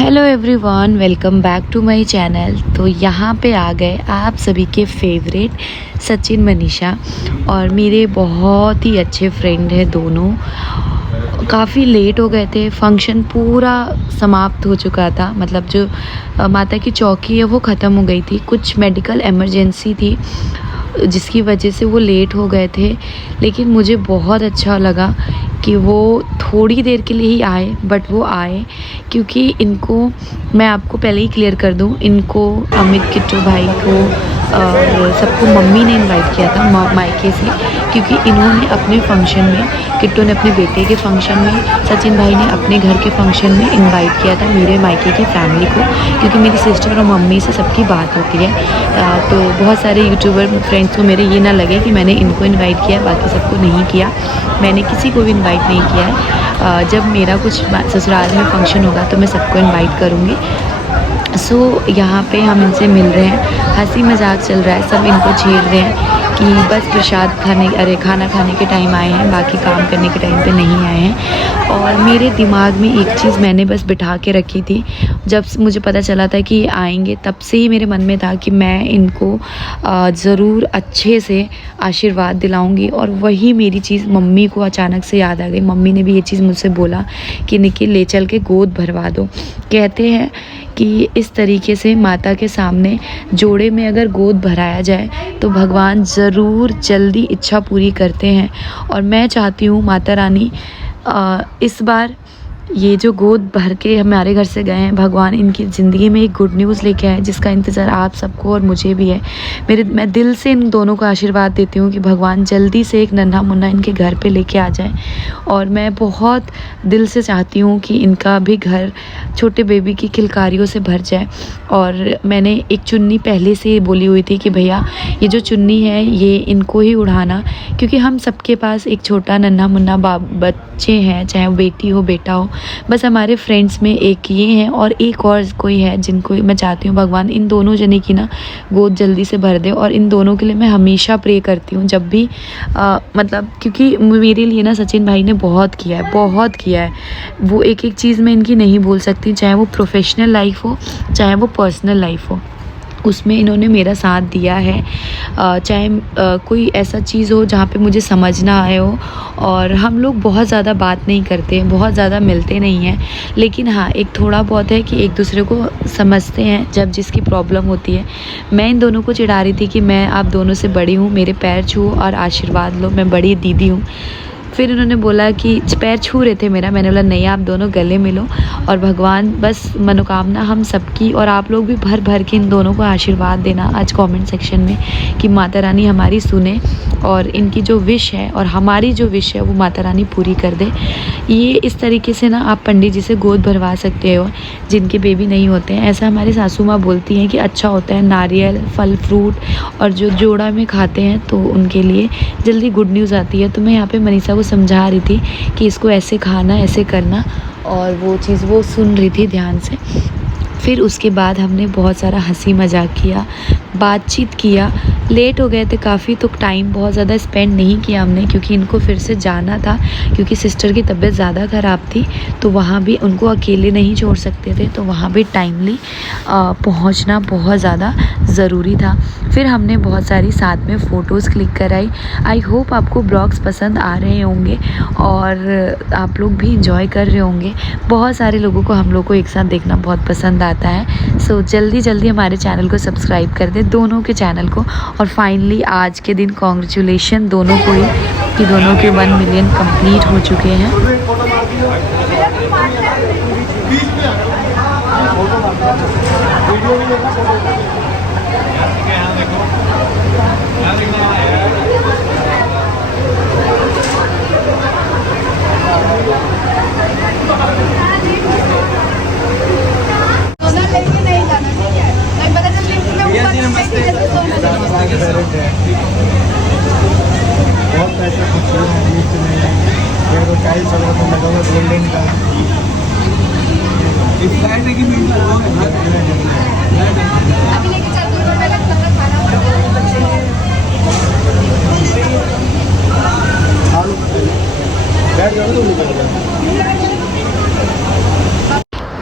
Hello everyone, welcome back to my channel. तो यहाँ पे आ गए आप सभी के फेवरेट सचिन मनीषा, और मेरे बहुत ही अच्छे फ्रेंड हैं दोनों। काफ़ी लेट हो गए थे, फंक्शन पूरा समाप्त हो चुका था, मतलब जो माता की चौकी है वो ख़त्म हो गई थी। कुछ मेडिकल इमरजेंसी थी जिसकी वजह से वो लेट हो गए थे, लेकिन मुझे बहुत अच्छा लगा कि वो थोड़ी देर के लिए ही आए, बट वो आए क्योंकि इनको, मैं आपको पहले ही क्लियर कर दूं, इनको अमित किट्टू भाई को और सबको मम्मी ने इनवाइट किया था मायके से, क्योंकि इन्होंने अपने फंक्शन में, किट्टू ने अपने बेटे के फंक्शन में, सचिन भाई ने अपने घर के फंक्शन में इनवाइट किया था मेरे मायके की फैमिली को, क्योंकि मेरी सिस्टर और मम्मी से सबकी बात होती है। तो बहुत सारे यूट्यूबर फ्रेंड्स को मेरे ये ना लगे कि मैंने इनको इन्वाइट किया, बाकी सबको नहीं किया। मैंने किसी को भी इन्वाइट नहीं किया है। जब मेरा कुछ ससुराल में फंक्शन होगा तो मैं सबको इन्वाइट करूँगी। यहाँ पे हम इनसे मिल रहे हैं, हंसी मजाक चल रहा है, सब इनको छेड़ रहे हैं कि बस प्रसाद खाना खाने के टाइम आए हैं, बाकी काम करने के टाइम पे नहीं आए हैं। और मेरे दिमाग में एक चीज़ मैंने बस बिठा के रखी थी, जब मुझे पता चला था कि आएंगे, तब से ही मेरे मन में था कि मैं इनको ज़रूर अच्छे से आशीर्वाद दिलाऊंगी। और वही मेरी चीज़ मम्मी को अचानक से याद आ गई। मम्मी ने भी ये चीज़ मुझसे बोला कि निखिल ले चल के गोद भरवा दो। कहते हैं कि इस तरीके से माता के सामने जोड़े में अगर गोद भराया जाए तो भगवान ज़रूर जल्दी इच्छा पूरी करते हैं। और मैं चाहती हूँ माता रानी इस बार ये जो गोद भर के हमारे घर से गए हैं, भगवान इनकी ज़िंदगी में एक गुड न्यूज़ लेके आए, जिसका इंतज़ार आप सबको और मुझे भी है। मैं दिल से इन दोनों को आशीर्वाद देती हूँ कि भगवान जल्दी से एक नन्हा मुन्ना इनके घर पे लेके आ जाए। और मैं बहुत दिल से चाहती हूँ कि इनका भी घर छोटे बेबी की किलकारियों से भर जाए। और मैंने एक चुन्नी पहले से बोली हुई थी कि भैया ये जो चुन्नी है ये इनको ही उड़ाना, क्योंकि हम सबके पास एक छोटा नन्हा मुन्ना बच्चे हैं, चाहे वो बेटी हो बेटा हो। बस हमारे फ्रेंड्स में एक ये हैं और एक और कोई है जिनको मैं चाहती हूँ भगवान इन दोनों जने की ना गोद जल्दी से भर दे। और इन दोनों के लिए मैं हमेशा प्रे करती हूँ जब भी मतलब, क्योंकि मेरे लिए ना सचिन भाई ने बहुत किया है, बहुत किया है। वो एक एक चीज़ मैं इनकी नहीं बोल सकती, चाहे वो प्रोफेशनल लाइफ हो चाहे वो पर्सनल लाइफ हो, उसमें इन्होंने मेरा साथ दिया है। चाहे कोई ऐसा चीज़ हो जहाँ पे मुझे समझ ना आए हो, और हम लोग बहुत ज़्यादा बात नहीं करते, बहुत ज़्यादा मिलते नहीं हैं, लेकिन हाँ एक थोड़ा बहुत है कि एक दूसरे को समझते हैं जब जिसकी प्रॉब्लम होती है। मैं इन दोनों को चिढ़ा रही थी कि मैं आप दोनों से बड़ी हूँ, मेरे पैर छूओ और आशीर्वाद लो, मैं बड़ी दीदी हूँ। फिर उन्होंने बोला कि पैर छू रहे थे मेरा, मैंने बोला नहीं, आप दोनों गले मिलो और भगवान बस मनोकामना हम सबकी, और आप लोग भी भर भर के इन दोनों को आशीर्वाद देना आज कमेंट सेक्शन में कि माता रानी हमारी सुने और इनकी जो विश है और हमारी जो विश है वो माता रानी पूरी कर दे। ये इस तरीके से ना आप पंडित जी से गोद भरवा सकते हो जिनके बेबी नहीं होते हैं। ऐसा हमारी सासू माँ बोलती हैं कि अच्छा होता है, नारियल फल फ्रूट और जो जोड़ा में खाते हैं तो उनके लिए जल्दी गुड न्यूज़ आती है। तो मैं यहाँ पे मनीषा को समझा रही थी कि इसको ऐसे खाना, ऐसे करना, और वो चीज़ वो सुन रही थी ध्यान से। फिर उसके बाद हमने बहुत सारा हंसी मजाक किया, बातचीत किया। लेट हो गए थे काफ़ी, तो टाइम बहुत ज़्यादा स्पेंड नहीं किया हमने, क्योंकि इनको फिर से जाना था, क्योंकि सिस्टर की तबीयत ज़्यादा ख़राब थी, तो वहाँ भी उनको अकेले नहीं छोड़ सकते थे, तो वहाँ भी टाइमली पहुँचना बहुत ज़्यादा ज़रूरी था। फिर हमने बहुत सारी साथ में फ़ोटोज़ क्लिक कराई। आई होप आपको ब्लॉग्स पसंद आ रहे होंगे और आप लोग भी इंजॉय कर रहे होंगे। बहुत सारे लोगों को हम लोग को एक साथ देखना बहुत पसंद आता है। सो जल्दी जल्दी हमारे चैनल को सब्सक्राइब कर दें, दोनों के चैनल को। और फाइनली आज के दिन कॉन्ग्रेचुलेशन दोनों को ही कि दोनों के 1 मिलियन कंप्लीट हो चुके हैं। फेवरेट है। बहुत पैसे खर्च हुए हैं बीच में, ये तो टाइल्स वगैरह तो लगा हुआ गोल्डन का। बैठ जाओ तो निकल जाओ।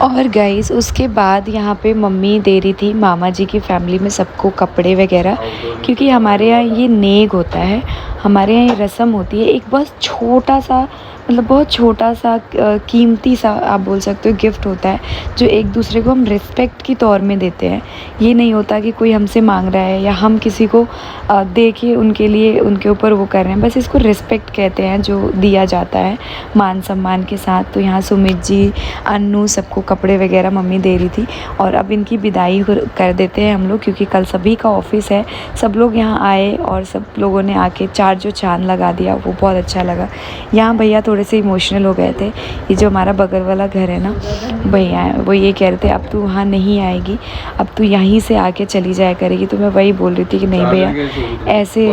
और गाइस उसके बाद यहाँ पे मम्मी दे रही थी मामा जी की फैमिली में सबको कपड़े वगैरह, क्योंकि हमारे यहाँ ये नेग होता है, हमारे यहाँ ये रस्म होती है। एक बस छोटा सा, मतलब बहुत छोटा सा कीमती सा आप बोल सकते हो गिफ्ट होता है, जो एक दूसरे को हम रिस्पेक्ट की तौर में देते हैं। ये नहीं होता कि कोई हमसे मांग रहा है या हम किसी को दे के उनके लिए उनके ऊपर वो कर रहे हैं, बस इसको रिस्पेक्ट कहते हैं जो दिया जाता है मान सम्मान के साथ। तो यहाँ सुमित जी, अन्नू, सबको कपड़े वगैरह मम्मी दे रही थी। और अब इनकी विदाई कर देते हैं हम लोग, क्योंकि कल सभी का ऑफिस है। सब लोग यहाँ आए और सब लोगों ने आके चार जो चांद लगा दिया, वो बहुत अच्छा लगा। यहाँ भैया थोड़े से इमोशनल हो गए थे। ये जो हमारा बगल वाला घर है ना, भैया वो ये कह रहे थे अब तू वहाँ नहीं आएगी, अब तू यहीं से आके चली जाया करेगी। तो मैं वही बोल रही थी कि नहीं भैया ऐसे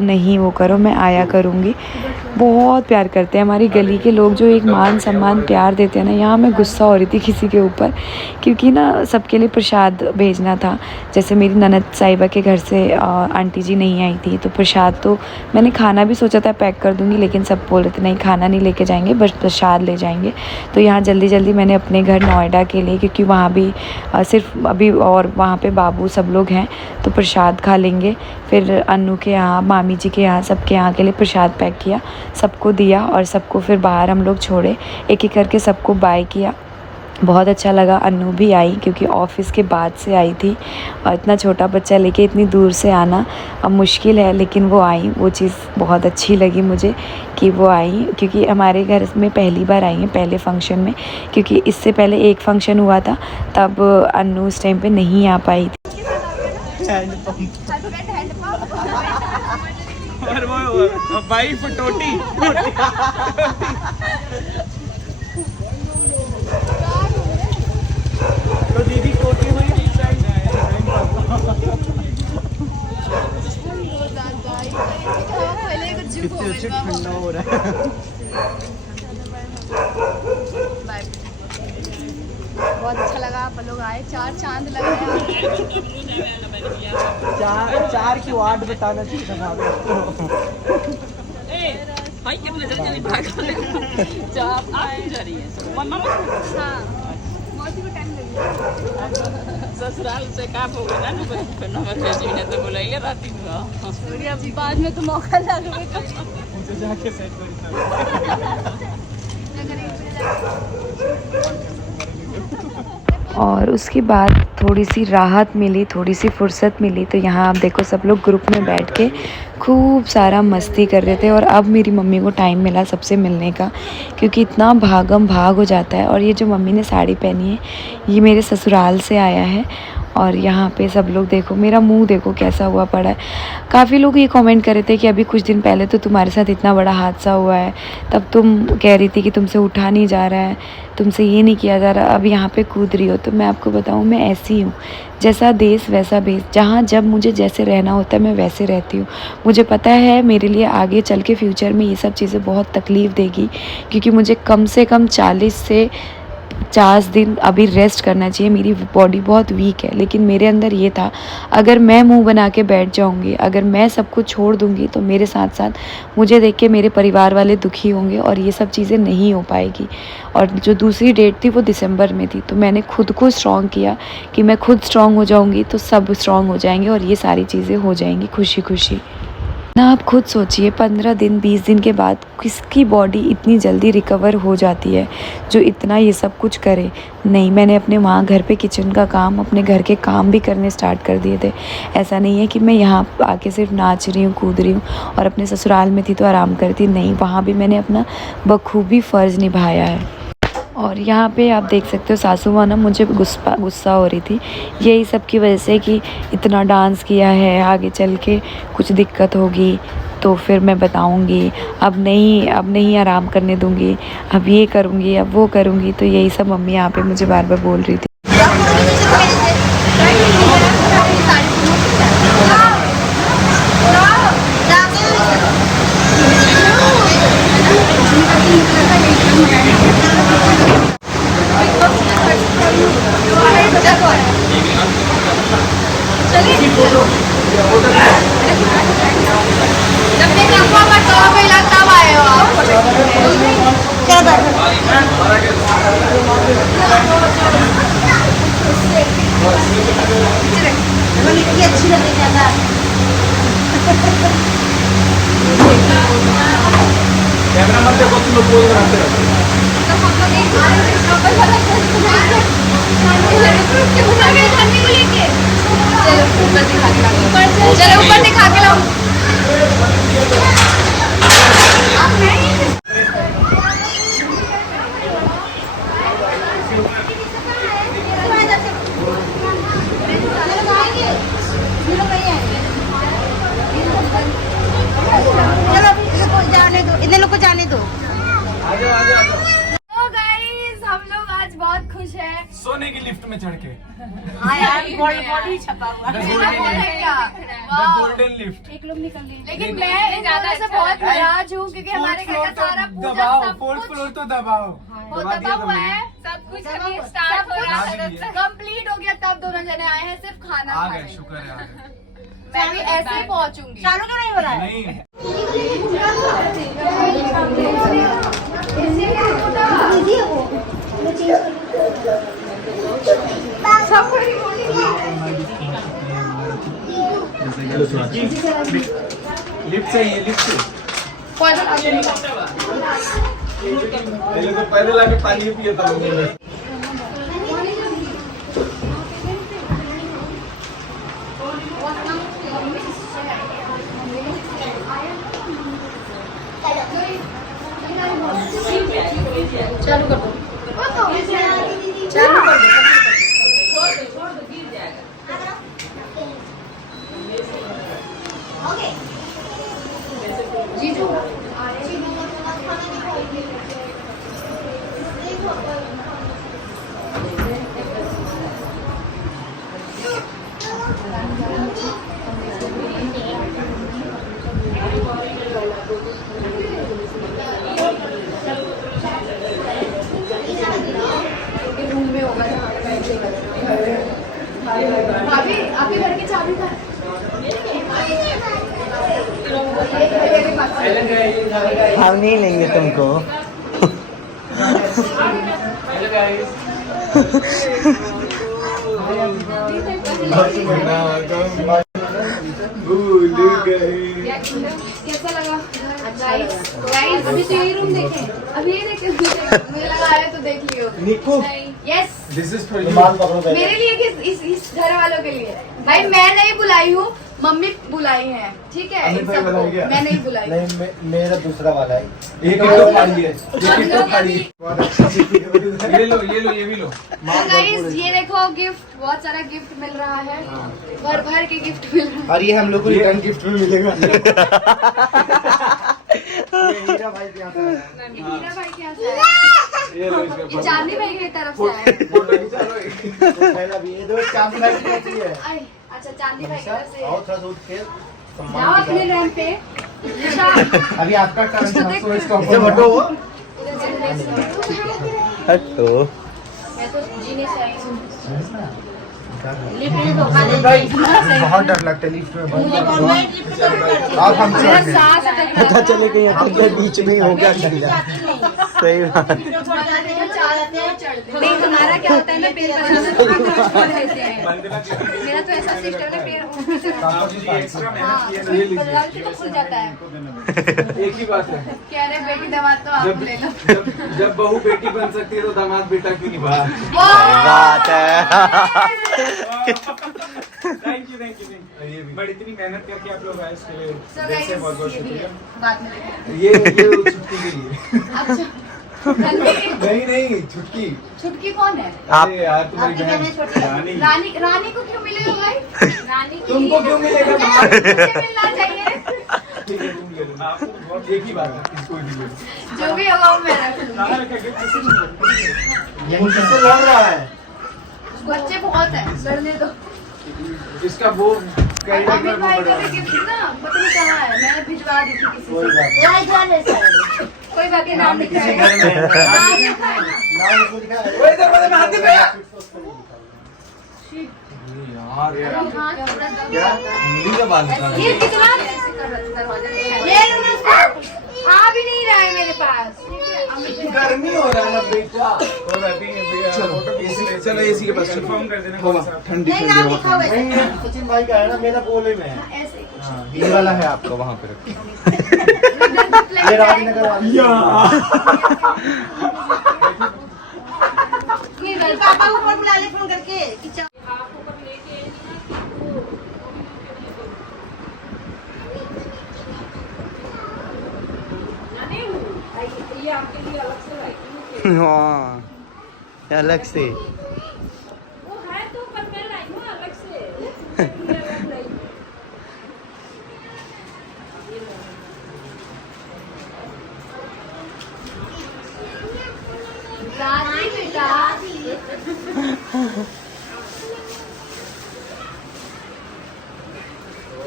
नहीं वो करो, मैं आया करूँगी। बहुत प्यार करते हैं हमारी गली के लोग, जो एक मान सम्मान प्यार देते हैं ना। यहाँ मैं गुस्सा हो रही थी किसी के ऊपर, क्योंकि ना सबके लिए प्रसाद भेजना था। जैसे मेरी ननद साहिबा के घर से आंटी जी नहीं आई थी, तो प्रसाद तो मैंने खाना भी सोचा था पैक कर दूँगी, लेकिन सब बोल रहे थे नहीं खाना नहीं लेके जाएंगे, बस प्रसाद ले जाएंगे। तो यहाँ जल्दी जल्दी मैंने अपने घर नोएडा के लिए, क्योंकि वहाँ भी सिर्फ अभी और वहाँ पे बाबू सब लोग हैं, तो प्रसाद खा लेंगे। फिर अन्नू के यहाँ, मामी जी के यहाँ, सबके यहाँ के लिए प्रसाद पैक किया, सबको दिया और सबको फिर बाहर हम लोग छोड़े। एक एक करके सबको बाय किया। बहुत अच्छा लगा। अन्नू भी आई, क्योंकि ऑफ़िस के बाद से आई थी, और इतना छोटा बच्चा लेके इतनी दूर से आना अब मुश्किल है, लेकिन वो आई। वो चीज़ बहुत अच्छी लगी मुझे कि वो आई, क्योंकि हमारे घर में पहली बार आई हैं, पहले फंक्शन में। क्योंकि इससे पहले एक फंक्शन हुआ था, तब अन्नू उस टाइम पे नहीं आ पाई थी। और वो वाइफ टोटी तो दीदी कोटी हुई कितने अच्छे ठंडा हो रहा है। बहुत अच्छा लगा, आप लोग आए, चार चांद लग रहे हैं। चार की वार्ड बताना चाहिए था। हाँ, मौसी को टाइम लगेगा। ससुराल से काम हो गया ना, नंबर भेजी ने तो बुलाइए राती में। थोड़ी अब बाद में तो मौका लगे तो मुझे जाके सेट और उसके बाद थोड़ी सी राहत मिली, थोड़ी सी फुर्सत मिली। तो यहाँ आप देखो सब लोग ग्रुप में बैठ के खूब सारा मस्ती कर रहे थे। और अब मेरी मम्मी को टाइम मिला सबसे मिलने का, क्योंकि इतना भागम भाग हो जाता है। और ये जो मम्मी ने साड़ी पहनी है, ये मेरे ससुराल से आया है। और यहाँ पे सब लोग देखो, मेरा मुंह देखो कैसा हुआ पड़ा है। काफ़ी लोग ये कमेंट कर रहे थे कि अभी कुछ दिन पहले तो तुम्हारे साथ इतना बड़ा हादसा हुआ है, तब तुम कह रही थी कि तुमसे उठा नहीं जा रहा है, तुमसे ये नहीं किया जा रहा, अब यहाँ पे कूद रही हो। तो मैं आपको बताऊँ, मैं ऐसी हूँ, जैसा देश वैसा भेष। जहाँ जब मुझे जैसे रहना होता है मैं वैसे रहती हूँ। मुझे पता है मेरे लिए आगे चल के फ्यूचर में ये सब चीज़ें बहुत तकलीफ़ देगी, क्योंकि मुझे कम से कम 40 से 50 दिन अभी रेस्ट करना चाहिए। मेरी बॉडी बहुत वीक है, लेकिन मेरे अंदर ये था, अगर मैं मुंह बना के बैठ जाऊंगी, अगर मैं सब कुछ छोड़ दूंगी, तो मेरे साथ साथ मुझे देख के मेरे परिवार वाले दुखी होंगे, और ये सब चीज़ें नहीं हो पाएगी। और जो दूसरी डेट थी वो दिसंबर में थी, तो मैंने खुद को स्ट्रॉन्ग किया कि मैं खुद स्ट्रॉन्ग हो जाऊँगी तो सब स्ट्रॉन्ग हो जाएंगे, और ये सारी चीज़ें हो जाएंगी खुशी खुशी ना। आप खुद सोचिए, 15 दिन 20 दिन के बाद किसकी बॉडी इतनी जल्दी रिकवर हो जाती है, जो इतना ये सब कुछ करे। नहीं, मैंने अपने वहाँ घर पे किचन का काम, अपने घर के काम भी करने स्टार्ट कर दिए थे। ऐसा नहीं है कि मैं यहाँ आके सिर्फ नाच रही हूँ, कूद रही हूँ, और अपने ससुराल में थी तो आराम करती। नहीं, वहाँ भी मैंने अपना बखूबी फ़र्ज़ निभाया है। और यहाँ पे आप देख सकते हो सासू माँ ना मुझे गुस्सा हो रही थी, यही सब की वजह से कि इतना डांस किया है, आगे चल के कुछ दिक्कत होगी तो फिर मैं बताऊँगी, अब नहीं आराम करने दूँगी, अब ये करूँगी, अब वो करूँगी। तो यही सब मम्मी यहाँ पे मुझे बार बार बोल रही थी। जब भी कहाँ पर तो मिला तब आए हो आप। क्या बात इतनी अच्छी लग रही है। कैमरा मत देखो, तुम लोग पोज बनाते रहो। चलो ऊपर दिखा के लाओ। इतने लोग को जाने दो। तो गाइस हम लोग आज बहुत खुश हैं। सोने की लिफ्ट में चढ़ के हाँ यार, गोल्ड बॉडी छपा हुआ है। Golden lift. एक लोग निकल गए। लेकिन मैं इन दोनों से बहुत नाराज हूँ क्योंकि हमारे घर का सारा पूजा दबाओ, सब फोर्थ कुछ फ्लोर तो दबाओ। वो दबा हुआ है। सब कुछ स्टार्ट हो रहा है, कंप्लीट हो गया तब दोनों जने आए हैं सिर्फ खाना आ खाने। गए, शुक्र है आ गए। मैं भी ऐसे ही पहुंचूंगी। चालू क्यों नहीं हो रहा है? नहीं लिफ्ट से ही, लिफ्ट से पहले लाके पानी पिए था लोगों ने। चालू कर दो। चालू कर दो। जीजू रूम में होगा। भाभी आपके घर की चाबी कहाँ है? हम नहीं लेंगे तुमको। कैसा लगा? गाइस अभी तो यही रूम देखे, अभी ये देखे। मुझे लगा आया तो देख लियो। Niku, yes, this is for you. मेरे लिए कि इस घर वालों के लिए। भाई मैं नहीं बुलाई हूँ, मम्मी बुलाई है, ठीक है? अमित इन भाई सबको बुलाई क्या? मैं नहीं बुलाई। नहीं, मेरा दूसरा वाला है। एक तो फाड़ी है, एक तो फाड़ी है। ये लो, ये लो, ये भी लो। तो गाइस ये देखो गिफ्ट, बहुत सारा गिफ्ट मिल रहा है, भर भर के गिफ्ट मिल रहा है। और ये हम लोग को रिटर्न गिफ्ट में मिलेगा। ये हीरा भाई के यहाँ से आया है। हीरा भाई के यहाँ से आया है। ये लो इसका ये चांदनी भाई की तरफ से आया है। फोटो खिंचा लो। पहला भी ये दो चांदी भाई की तरफ से है। आई, अच्छा चांदनी भाई की तरफ से और थोड़ा सा उठ के जाओ सम्मान अपने दिखाओ। रैंप पे। निशा, अभी आपका टर्न है, तो इसका इसे हटो वो। हटो। मैं तो जी नहीं चाहिए। बहुत डर लगता है लिफ्ट में। आप हमसे आगे। पता चले कहीं अंदर बीच में ही हो गया। सही बात। नहीं हमारा क्या होता है ना, पैर पकड़ लेते हैं। मेरा तो ऐसा सिस्टम है, पैर एक्स्ट्रा हाँ, मेहनत किए ना, ये लीजिए। बदलाव की तो खुल जाता है। एक ही बात है, कह रहे बेटी दामाद तो आप ले लो। जब बहू बेटी बन सकती है तो दामाद बेटा क्यों नहीं बना? बात है। Thank you, thank you. But इतनी मेहनत करके आप लोग आए इसके लिए दिल से बहुत बहुत शुक्रिया। बाद में ये छुटकी के लिए। अच्छा नहीं नहीं, छुटकी। छुटकी कौन है? अरे यार तुम्हारी बहन रानी। रानी, रानी को क्यों मिलेगा भाई? रानी की तुमको क्यों मिलेगा? मुझे मिलना चाहिए। ठीक है, तुम ले लो। आपको तो बहुत एक ही बात है, किसको भी ले लो। जो भी होगा वो मैं रख लूंगी। सारा का गिफ्ट किसी को नहीं। ये किससे लड़ रहा है? बच्चे बहुत हैं, लड़ने दो। इसका वो अमित भाई का भी गिफ्ट ना पता नहीं कहाँ है, मैंने भिजवा दी थी किसी कोई से। बात कोई बाकी नाम लिखा है। नहीं। नाम लिखा है ना। नाम उसको दिखा है। ओए इधर वाले में हाथ दे भैया। क्या उंगली का बाल निकाल ये कितना ये आ भी नहीं रहा है मेरे पास। गर्मी हो रहा है ना बेटा। कोई बात नहीं है, चलो एसी, चलो एसी के पास कंफर्म कर देना होगा कौन सा। ठंडी ठंडी हवा। सचिन भाई का है ना, मेरा बोले में है। ऐसे ही हाँ, ये वाला है आपका वहाँ पे रखो। ये ये राजनगर वाला। पापा को फोन बुला ले, फोन करके कि चल। हाँ, अलग से। राजी बेटा,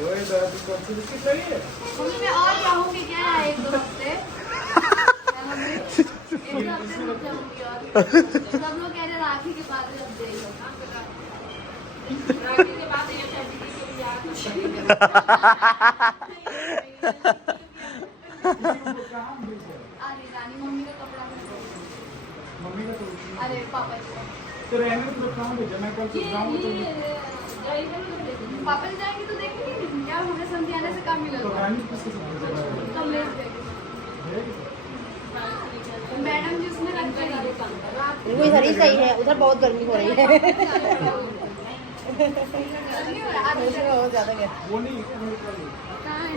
ओए दादी कौन सी बिस्किट लाई है? मम्मी मैं और रहूंगी क्या 1-2 हफ्ते? मम्मी 1 हफ्ते रुक जाऊंगी और सब लोग कह रहे राखी के बाद रख देगा। राखी के बाद ये फैमिली के लिए याद अरे रानी मम्मी का कपड़ा मम्मी का तो अरे पापा जी तो रहने तो कहाँ भेजा? मैं कल सुबह जाऊँ तो पापा जी जाएंगे तो देखेंगे क्या हमें संध्याने से काम मिला तो रानी किसके साथ भेजा? कमलेश देखेंगे मैडम जी उसमें रख देंगे। वो इधर ही सही है, उधर बहुत गर्मी हो रही है। गर्मी हो रहा है आज उसमें बहुत ज्यादा गर्मी। वो नहीं है, वो नहीं। कहाँ है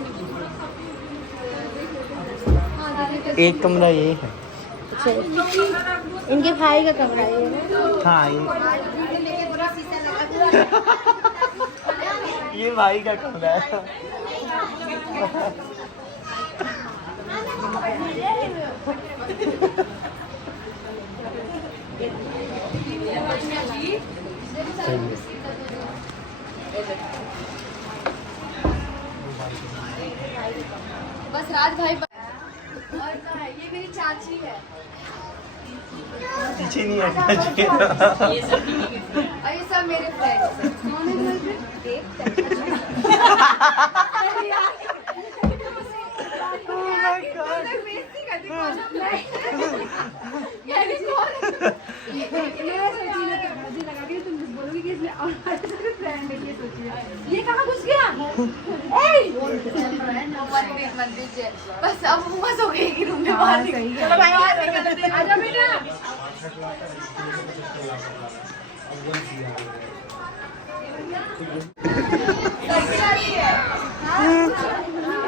हाँ दीदी एक कमरा ये है। अच्छा, इनके भाई का कमरा है ये। हाँ ये भाई का कमरा है। बस राज भाई और तो है ये मेरी चाची है पीछे नहीं हटना चाहिए। और ये सब मेरे फ्रेंड्स हैं। कौन है तुम्हारे ये कहाँ घुस गया? बस अब बस हो गई कि रूम में बाहर निकल। चलो भाई आजा बेटा।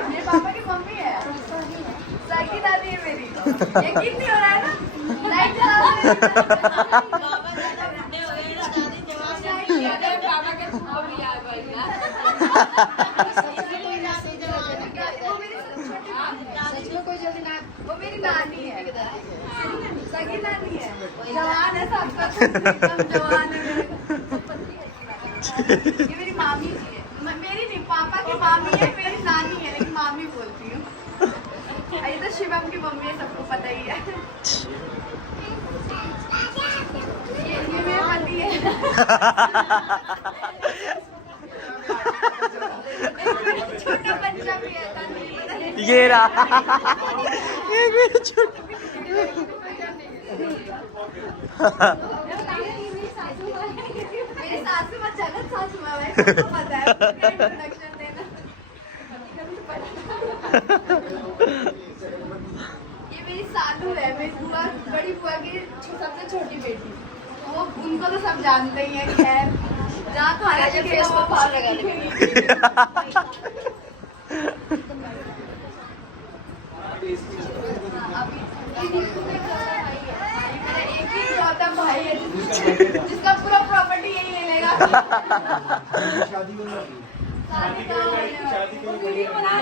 मेरे पापा की मम्मी है, साइकिल दादी है मेरी। यकीन नहीं हो रहा है ना? लाइट जला पापा के मम्मी आ गई ना। वो मेरी नानी है, सगी नानी है। जवान है सबका, जवान है। ये मेरी मामी जी है, मेरी नहीं पापा की मामी है, मेरी नानी है लेकिन मामी बोलती हूँ। ये तो शिवम की मम्मी है, सबको पता ही है। ये मेरे पति है। छोटा बच्चा भी है। ये रहा। ये मेरा छोटा। मेरी सासू माँ जगत सासू माँ है, सबको पता है। इंट्रोडक्शन देना। ये मेरी सालू है, मेरी बुआ, बड़ी बुआ की सबसे छोटी बेटी। वो उनको तो सब जानते ही हैं। खैर जहाँ तो आया फेस को पार लगा मेरा एक ही इकलौता भाई है जिसका पूरा प्रॉपर्टी यही ले लेगा।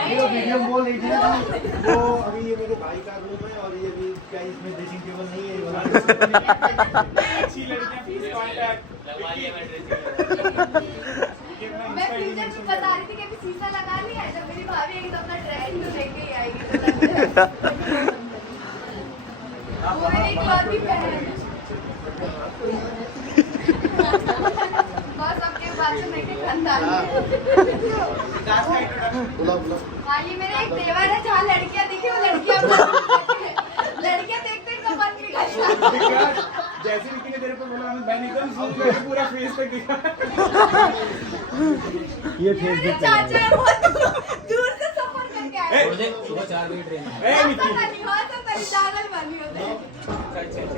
ये वीडियो बोल रही थी ना वो अभी ये मेरे भाई का रूम है और ये भी क्या इसमें ड्रेसिंग टेबल नहीं है। अच्छी लड़कियां प्लीज कांटेक्ट। मैं फ्यूचर में बता रही थी कि अभी शीशा लगा लिया है, जब मेरी भाभी आएगी तो अपना ड्रेस तो लेके ही आएगी। वो मेरी इकलौती बहन है। बस अब के बाद से नहीं खानदान। हाँ ये मेरे एक देवर है जहाँ लड़कियाँ दिखी वो लड़कियाँ देखते इनका मन बिगड़ जाता है। जैसे भी तेरे पे बोला मैं निकल पूरा फेस पे दिखा। ये फेस मेरे चाचा है वो दूर से सफर करके आए। सुबह 4 बजे ट्रेन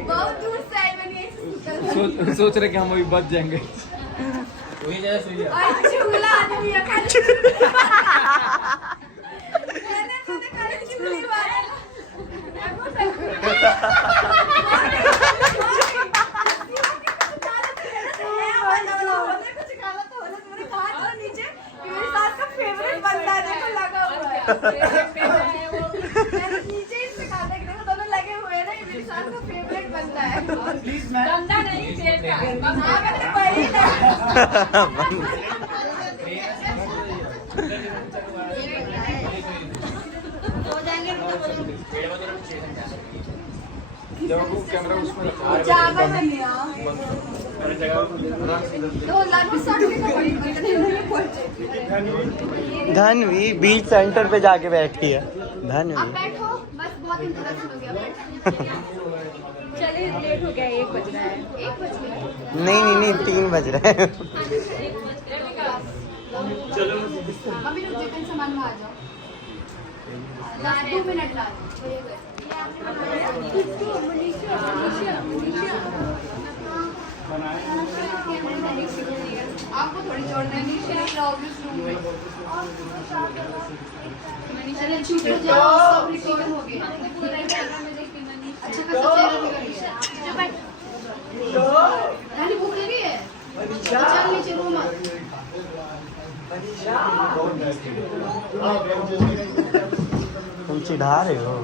बहुत दूर से आए मैंने यही सोच रहे कि हम अभी बच जाएंगे। वही जगह सोइए। चुगला आदमी है खाली। मैंने तो खाली चुगली मारा। कुछ काला तो होना तुमने कहा था नीचे कि मेरी सास का फेवरेट बंदा है देखो लगा हुआ है। मैंने नीचे इससे कहा था कि देखो दोनों लगे हुए हैं ना ये मेरी सास का फेवरेट बंदा है। बंदा नहीं बेटा। हाँ मैंने पढ़ी ना। हो जाएंगे जब वो कैमरा उसमें जागा नहीं यार। तो लगभग 60 के पड़ी नहीं पहुंचे। धनवी बीच सेंटर पे जाके बैठी है। अब धनवी बैठो बस बहुत इंतजार हो गया बैठो। चलिए लेट हो गया 1 बज रहा है। 1 बज गया। नहीं 3 बज रहे हैं। मम्मी रुक जाओ सामान में आ जाओ। 2 मिनट ला आपको थोड़ी छोड़ना है चलिए छूट जाओ सब रिकॉर्ड हो गया। अच्छा खासा चेहरा बिगड़ गया। रानी भूख लगी है चल नीचे रो मत। तुम चिढ़ा रहे हो।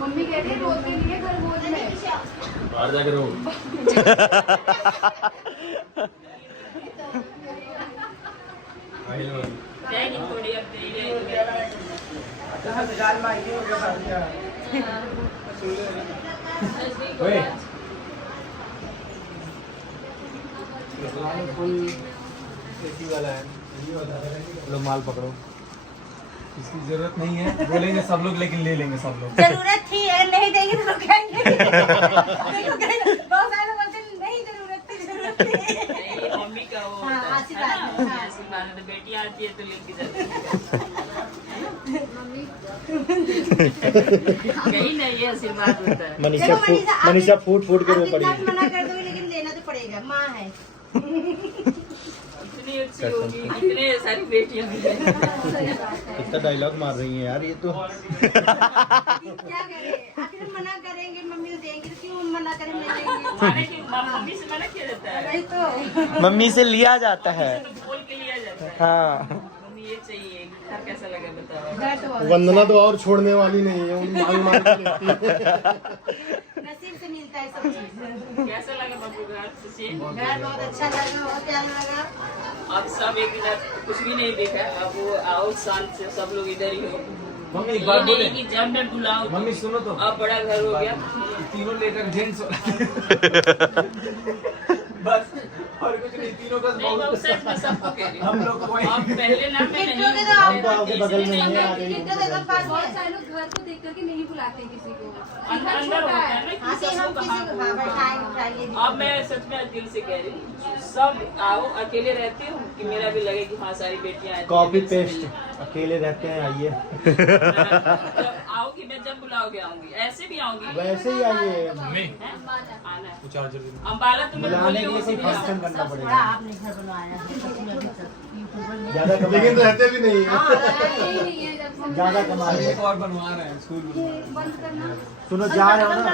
मम्मी कहती है रोते नहीं है खरगोश है। बाहर जाके रो। जाएगी थोड़ी अब धीरे। वाला है लो माल पकड़ो। इसकी जरूरत नहीं है बोलेंगे सब लोग लेकिन ले लेंगे सब लोग। जरूरत थी है नहीं देंगे तो कहेंगे। बहुत सारे बोलते नहीं जरूरत थी नहीं मम्मी का वो हाँ, होता है आशीर्वाद ना, है, हाँ। आशीर्वाद है, तो बेटी आती है तो लेके जाती है। कहीं नहीं ये आशीर्वाद होता है। मनीषा फूट के रो पड़ी। मना कर दोगे लेकिन देना तो पड़ेगा माँ है। इतनी अच्छी होगी इतने सारी बेटियां भी हैं। कितना डायलॉग मार रही है यार ये तो। क्या करें आखिर हम मना करेंगे मम्मी को देंगे तो क्यों मना करें मैं देंगे। माने कि मम्मी से मना किया जाता है वही तो मम्मी से लिया जाता है। तो बोल के लिया जाता है। हाँ मम्मी ये चाहिए घर कैसा लगा बताओ। घर तो वंदना तो और छोड़ने वाली नहीं है मांग मांग के लेती है। नसीब से मिलता है सब चीज। कैसा लगा बाबू घर सचिन? घर बहुत अच्छा लगा बहुत प्यारा लगा। अब सब एक दिन कुछ भी नहीं देखा अब वो आओ शांत से सब लोग इधर ही हो। मम्मी एक ये बात नहीं बोले। कि जब मैं बुलाऊं मम्मी सुनो तो। अब बड़ा घर हो गया तीनों लेकर जेंट्स बस और कुछ नहीं तीनों का नहीं मैं उस साइड में सबको कह रही हूँ। हम लोग वही अब पहले ना मैं नहीं किट्टू के तो हम तो आपके बगल में ही है आ गई। किट्टू के तो पास बहुत सारे लोग घर को देख करके नहीं बुलाते किसी को। अंदर घर अंदर छोटा होता है। है ना कि हाँ कि हम सबको किसी को हाँ बैठाएंगे उठाएंगे। अब मैं सच में दिल से कह रही हूँ सब आओ अकेले रहती हूँ कि मेरा भी लगे कि हाँ सारी बेटियां आती हैं, कॉपी मेरे से पेस्ट मिलने। अकेले रहते हैं आइए। जब आओगी मैं जब बुलाओगे आऊंगी ऐसे भी आऊंगी वैसे ही आइए। मम्मी हैं? आना है। चार्जर दे। अम्बाला तो मैं बुलाने बोली के हूँ लिए कोई उसी दिन। फंक्शन करना बड़ा पड़ेगा। आपने घर बनवाया है ज्यादा लेकिन रहते भी नहीं है। नहीं है जब से ज्यादा कमा रहे एक और बनवा रहे हैं स्कूल में। बंद करना। सुनो जा रहे हो ना